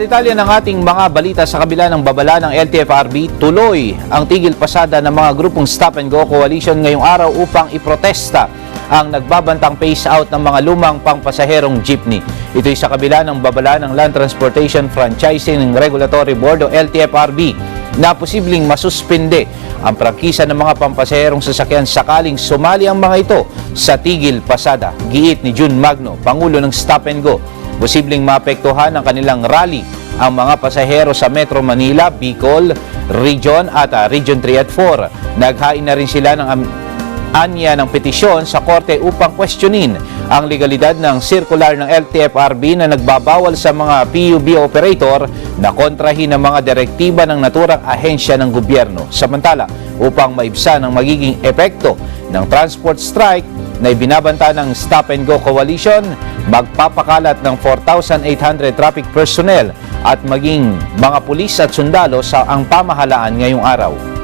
Detalye ng ating mga balita sa kabila ng babala ng LTFRB, tuloy ang tigil pasada ng mga grupong Stop and Go Coalition ngayong araw upang iprotesta ang nagbabantang phase out ng mga lumang pangpasaherong jeepney. Ito'y sa kabila ng babala ng Land Transportation Franchising Regulatory Board o LTFRB na posibleng masuspinde ang prangkisa ng mga pampasaherong sasakyan sakaling sumali ang mga ito sa tigil pasada. Giit ni June Magno, Pangulo ng Stop and Go, posibleng maapektuhan ng kanilang rally ang mga pasahero sa Metro Manila, Bicol, Region at Region 3 at 4. Naghain na rin sila ng anya ng petisyon sa korte upang questionin ang legalidad ng circular ng LTFRB na nagbabawal sa mga PUB operator na kontrahin ang mga direktiba ng naturang ahensya ng gobyerno. Samantala, upang maibsan ang magiging epekto ng transport strike na ibinabanta ng Stop and Go Coalition, magpapakalat ng 4,800 traffic personnel at maging mga pulis at sundalo sa ang pamahalaan ngayong araw.